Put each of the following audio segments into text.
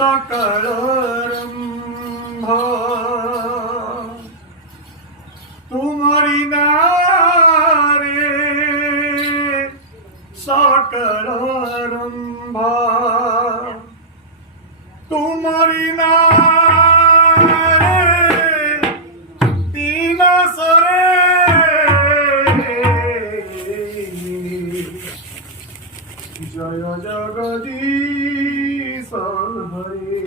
সকালরম্ভ তোমারি নারে সকালরম্ভ তোমারি নারে দিনসরে জয় জগদীশ হরে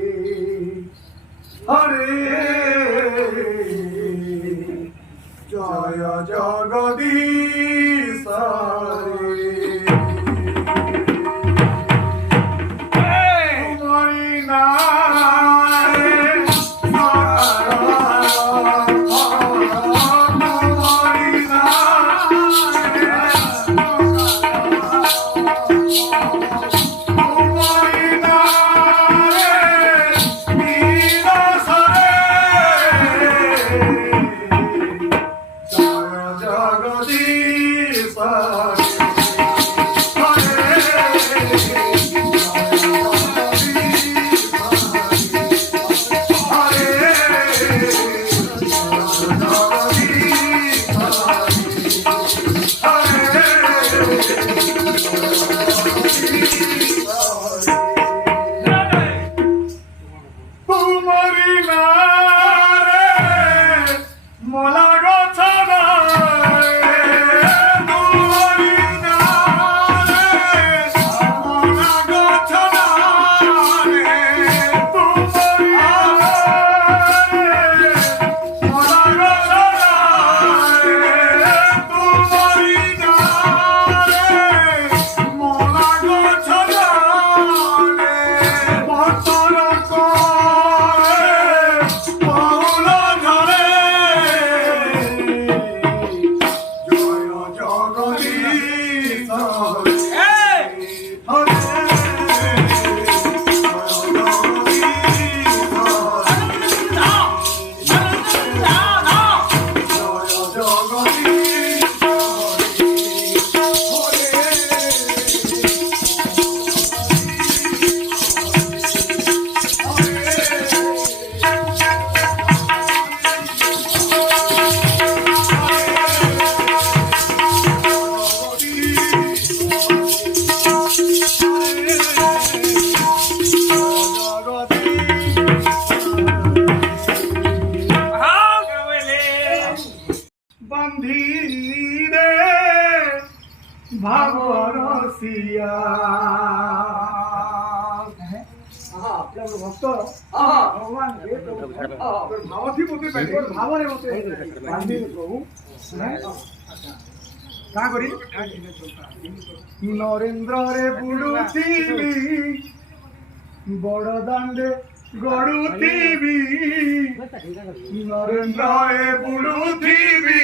হরে জয় জগদীশ হরে তোমারি নারে বন্ধীরে ভাবরসিয়া আপনার ভক্ত ভগবান ভাবথি মতে ভাবরে মতে বান্ধিলে প্রভু কা করি নরেন্দ্রে বুড়ুথিবি বড় দাণ্ডে গড়ুথিবি নরেন্দ্রে বুড়ুথিবি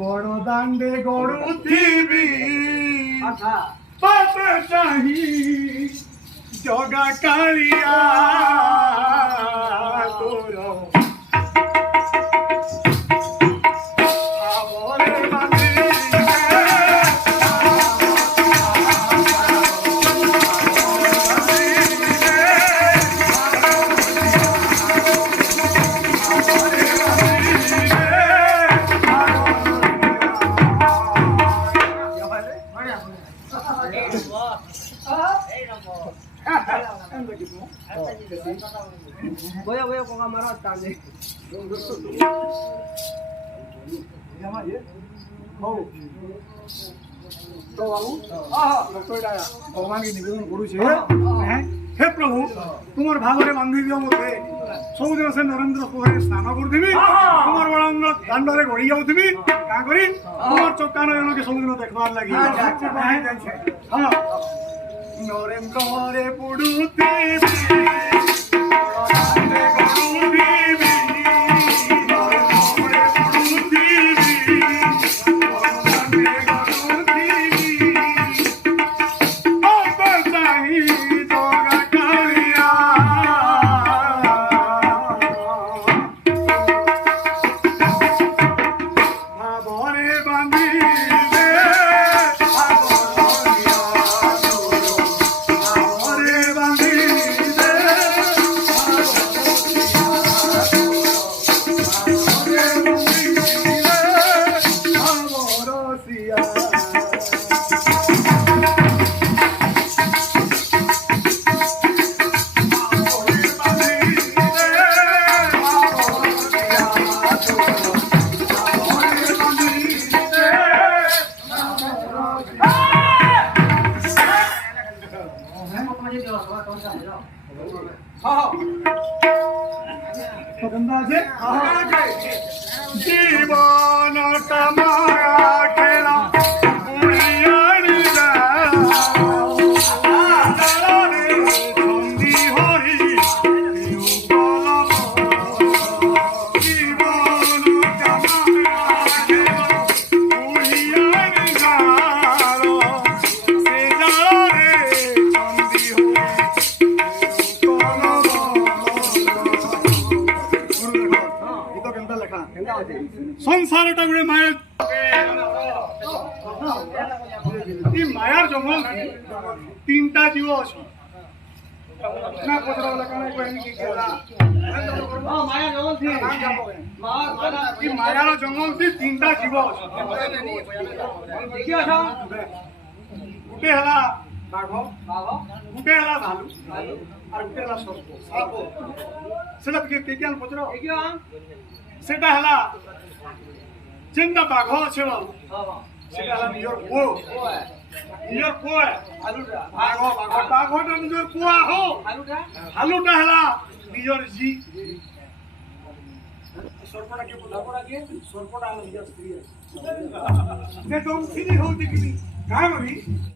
বড় দাণ্ডে গড়ুথিবি পাতে চাহি জগা কালিয়া তোর voy a con cámara tarde तो बाबू भगवान की निवेदन करुचे हे प्रभु तुमर भावरे बांधिबी मते सबुदिन से नरेंद्र पोखरी स्नान करथिबी तुमर बळंग दांडरे गड़ी जाउथिबी का करी तुमर चक्कान के सबुदिन देखबार लागि हां नरेंद्र पुडुथिबी জীবনটা মায়া খেলা উড়িয়ারি বন্দি হরি জীবনটা মায়া খেলা উড়িয়ারি সে জারে বন্দি সংসারটা গুড়ে মায়ের মায়ার জঙ্গল তিনটা জীব আছে না পচরা লেখা নাই কই কি কেলা মায়া জঙ্গল থি মায়ার জঙ্গল থি তিনটা জীব আছে কি আছে গুটে হলা বাঘ গুটে হলা ভালু আর গুটে হলা সর্প সাপ সেটা কি কেন পচরা সেটা হলা যেটা বাঘ আছে সেটা হলা নিজের পো নিজের পো বাঘটা নিজের পুয়া হো হালুটা হলা নিজের জি সর্পটা কি সর্পটা হলা নিজের স্ত্রী আছে যে তো সিনি হও দেখিনি কাঁ করি